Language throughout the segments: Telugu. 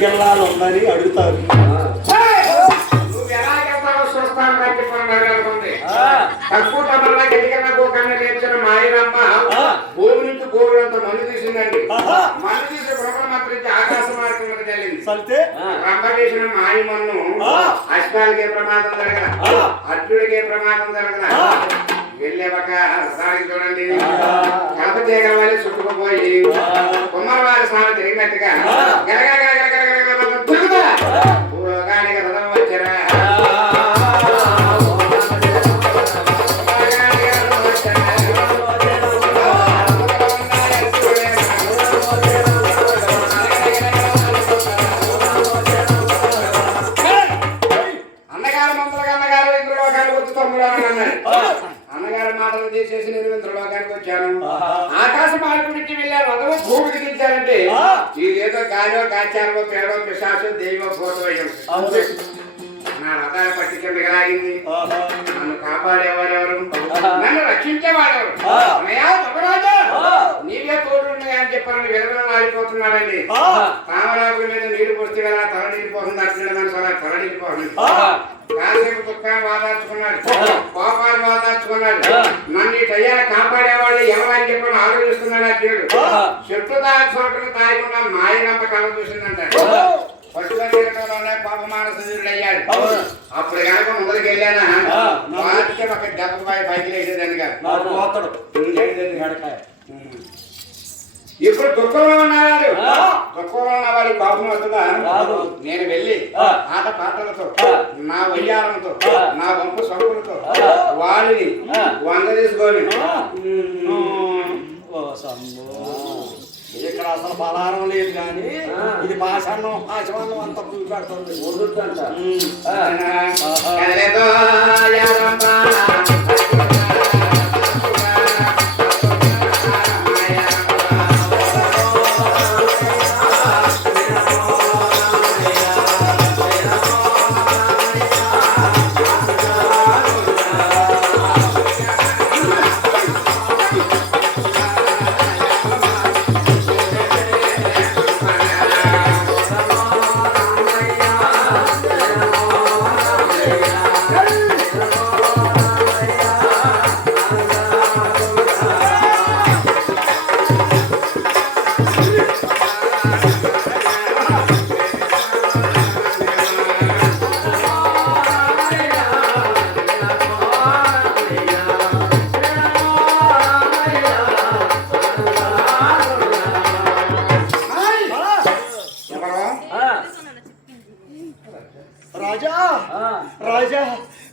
పిల్లలు ఉందని అడుగుతారు. నువ్వు ఎలాగెళ్తావో చూస్తాను అనుకుంది. తక్కువ టమల్లా గట్టిగా గోకన్నా నేర్చిన మాయనమ్మ భూమి నుంచి గోవులంత మందు తీసిందండి. మందు తీసి బ్రహ్మమంత్రించి ఆకాశ మార్గం మీద వెళ్ళింది. బ్రహ్మ చేసిన మాయమన్ను అశ్వాలకే ప్రమాదం జరగల, అర్జుడికే ప్రమాదం జరగల. వెళ్ళేవక దానికి చూడండి కలప తీగల వల్ల చుట్టుకుపోయి కుమ్మరవారి స్నానం తిరిగినట్టుగా తిరుగుతా భూలోకానికి రథం వచ్చారా. అన్నగారు మంత్రులుగా అన్నగారు ఇంద్రలోకానికి వచ్చి తమ్ముడు అన్నాడు. అన్నగారి మాటలు చేసేసి నేను ఇంద్రలోకానికి వచ్చాను. ఆకాశ మార్పుడికి వెళ్ళారు, రథము భూమికి దించారంటే ఇదేదో గాలిలో కాచారో పేడో పిశాచో దైవ భూతమయ్యం. నా రథాన్ని పట్టించండి లాగింది. నన్ను కాపాడేవారెవరు, నన్ను రక్షించేవాడెవరు? తొగరాజా నీవే తోడున్నాయి అని చెప్పాలని విలవిల ఆడిపోతున్నాడండి. తామరాకుల మీద నీళ్లు పోస్తే కదా తల నీళ్ళిపోతుంది, అట్లా తల నీళ్ళిపోతుంది. కాసేపు దుఃఖాన్ని వాదార్చుకున్నాడు, కోపాన్ని వాదార్చుకున్నాడు. నన్ను ఈ టయ్యాల కాపాడేవాడు ఎవరని చెప్పని ఆలోచిస్తున్నాడు. అర్జునుడు చెట్టు దాచుకుంటున్న తాయకుండా మాయనమ్మ కళ చూసిందంట. పట్టుదలలోనే పాపమానసురుడయ్యాడు. అప్పుడు కనుక ముందరికి వెళ్ళానా వాటికి ఒక డబ్బుపాయి పైకి వేసేదాన్ని కాదు. ఇప్పుడు దుఃఖంలో ఉన్నాడు. దుఃఖంలో ఉన్న వాడి కోపం వస్తుందా? నేను వెళ్ళి ఆట పాటలతో నా వయ్యారంతో నా వంపు సంపులతో వాడిని వంద తీసుకొని ఇక్కడ అసలు బలారం లేదు కానీ ఇది పాషాన్నం పాశవాన్నం అంత పూజ పెడుతుంది. రాజా రాజా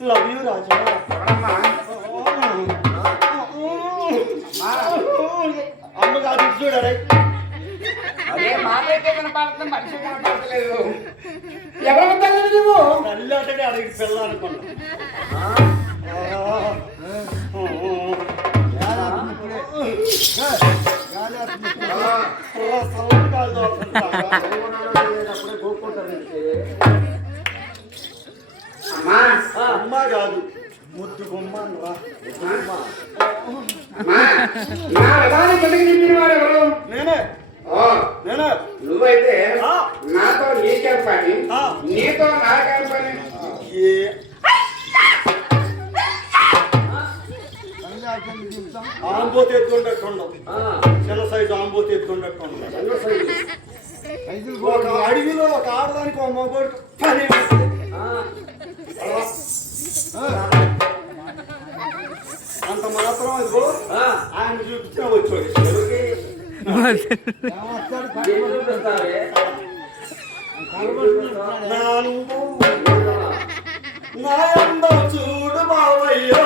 లవ్ యూ రాజా. అమ్మగారు చూడరే అదే మాకైతే కనపడుతుంది, మనిషి కనపడలేదు. ఎవరు తల్లి నువ్వు? తల్లి అంటే అడిగి పిల్ల అనుకున్నా. అమ్మ కాదు ముద్దు బొమ్మ. నేనే నేనే. నువ్వైతే నాతో నీకేం పని, నీతో నాకేం పని? ఆంబోతి ఎత్తుండట్టుండవు, చిన్న సైజు ఆంబోతి ఎత్తుండట్టుండవు. ఒక అడవిలో ఒక ఆడదానికి ఒక మగోడు పని అంత మాత్రం అదిగో ఆయన చూపించిన వచ్చాడు. నా అందం చూడు బావయ్యో.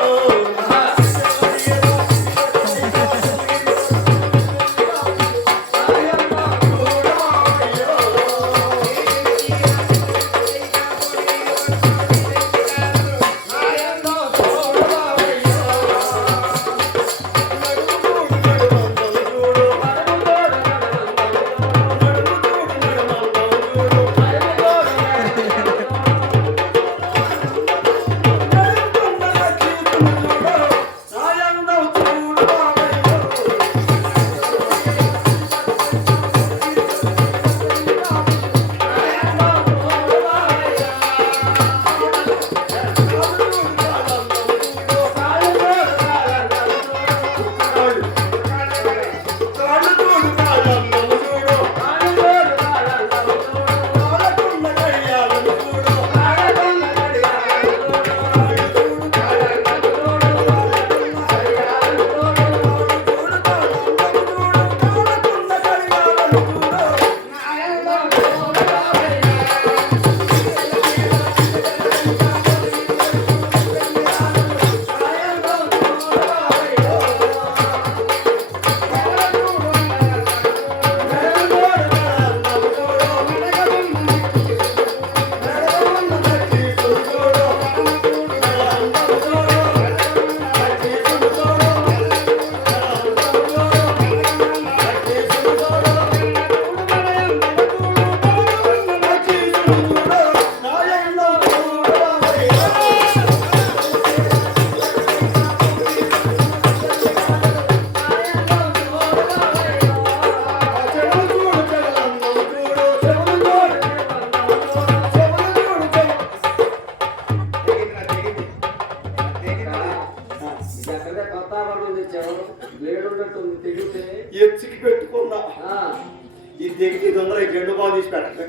జెండు బాగు తీసి పెట్టండి.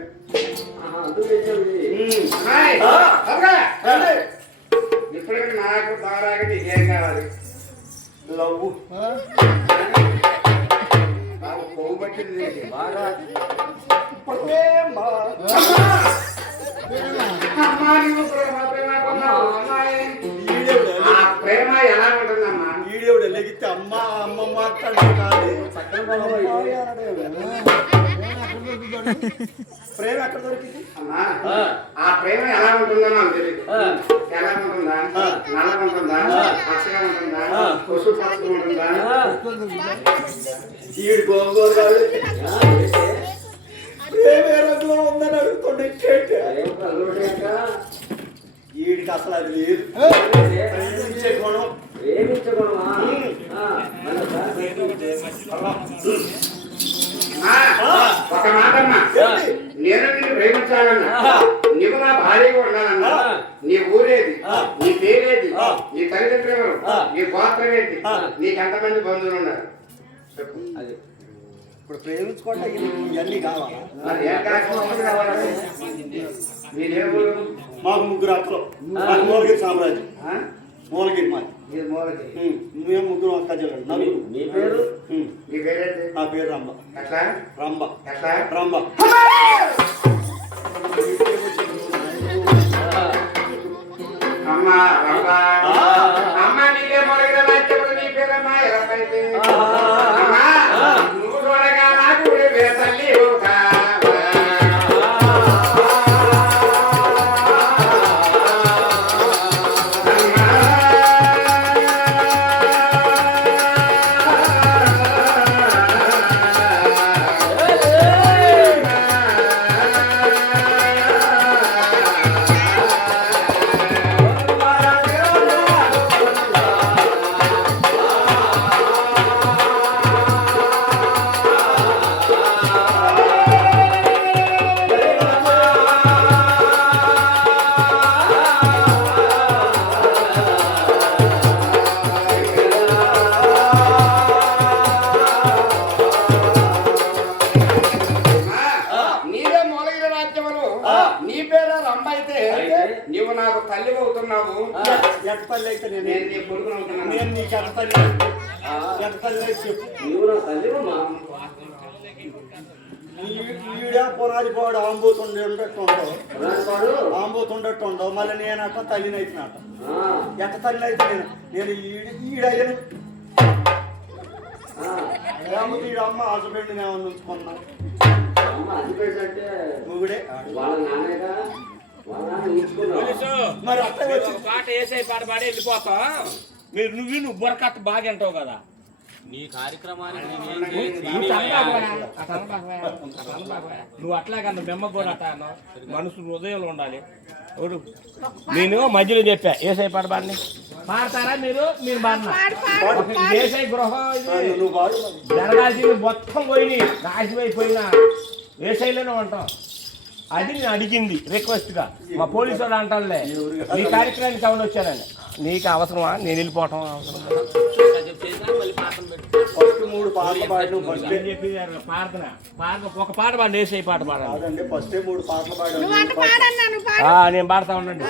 అమ్మాయి, త్వరగా. ఇప్పటికి నాకు తారాకి నీకేం కావాలి? లవ్వు నాకు కొవ్వు పట్టింది బాగా ప్రేమ. అమ్మా, నీవు ప్రేమ ప్రేమ కొన్నావు. అమ్మాయి, ఆ ప్రేమ ఎలా ఉంటుందమ్మా? ఈడేవుడు లెగితే అమ్మ అమ్మ మాట్లాడే ప్రేమ ఎక్కడ దొరికింది? అమ్మా, ఆ ప్రేమ ఎలా ఉంటుందో నాకు తెలియదు. ఎలా ఉంటుందా? నల్లగా ఉంటుందా? పచ్చగా ఉంటుందా? పసుపు పచ్చగా ఉంటుందా? ఈడు గోంగూర కాదు ప్రేమ ఏ రంగులో ఉందని అడుగుతుండే ఈడికి అసలు అది లేదు. ప్రేమించే గుణం ఒక మాటమ్మా, నేను నిన్ను ప్రేమించాలన్నా, నీవు నా భార్యగా ఉండాలన్నా, నీ ఊరేది, నీ పేరేది, నీ తల్లిదండ్రులు ఎవరు, నీ గోత్రం ఏంటి, నీకు ఎంతమంది బంధువులు ఉన్నారు చెప్పు. అది ఇప్పుడు ప్రేమించుకుంటే ఇవన్నీ కావాలా? మరి ఏం కావాలి? మీదే ఊరు? మాకు ముగ్గురు అక్కలు, మాది మూలగిరి సామ్రాజ్యం. మూలగిరి మాది. మేము ముగ్గురు అక్క చెల్లెలు నలుగురు. నీ పేరు? నీ పేరేంటి? నా పేరు రంభ. ఎట్లా? రంభ. ఎట్లా? రంభ. అమ్మా రంభా, అమ్మా నీకే మొదలుగా రాజ్యములు నీ పేరమ్మా ఎరపైతే. అమ్మా, నువ్వు చూడగా నాకు ఊరే తల్లి ఊరుతా. నీ పేరు రంభ అయితే నువ్వు నాకు తల్లి అవుతున్నావు. ఎంత తల్లి అయితే నేను నీ కొడుకుని అవుతున్నాను. నేను నీకు ఎంత తల్లి ఎంత తల్లి అయితే చెప్పు. ఈడ పునాది పాడు ఆంబోతుండేటట్టుండవు, ఆంబోతుండట్టుండవు. మళ్ళీ నేను అట్ట తల్లిని అయిపోయినట్ట. ఎంత తల్లి అయితే నేను ఈడయ్యను. లేకపోతే ఈడ అమ్మ హస్బెండ్ ఏమన్నా ఉంచుకున్నా మొగుడే మరి అట్ట వచ్చి పాట వేసే పాట పాడి వెళ్ళిపోతా. మీరు నువ్వు బొరకత్త బాగా అంటావు కదా నీ కార్యక్రమానికి నువ్వు అట్లాగన్నా మెమ్మ కూడా అట్లా మనసు హృదయంలో ఉండాలి. నేను మధ్యలో చెప్పా ఏసై పాట పాడిని పాడతారా మీరు ఏసై గృహం జరగాల్సింది మొత్తం పోయి నాశమైపోయినా ఏసైలోనే ఉంటాం. అది నేను అడిగింది రిక్వెస్ట్ గా. మా పోలీసు వాళ్ళు అంటారులే నీ కార్యక్రమానికి అవును వచ్చానండి. నీకు అవసరమా నేను వెళ్ళిపోవటం అవసరం? ఫస్ట్ 3 పాటలు పాడిన ప్రార్థన ఒక పాట పాడి వేసే పాట పాడండి. ఫస్ట్ 3 పాటలు పాడాను. నేను పాడతా ఉండండి.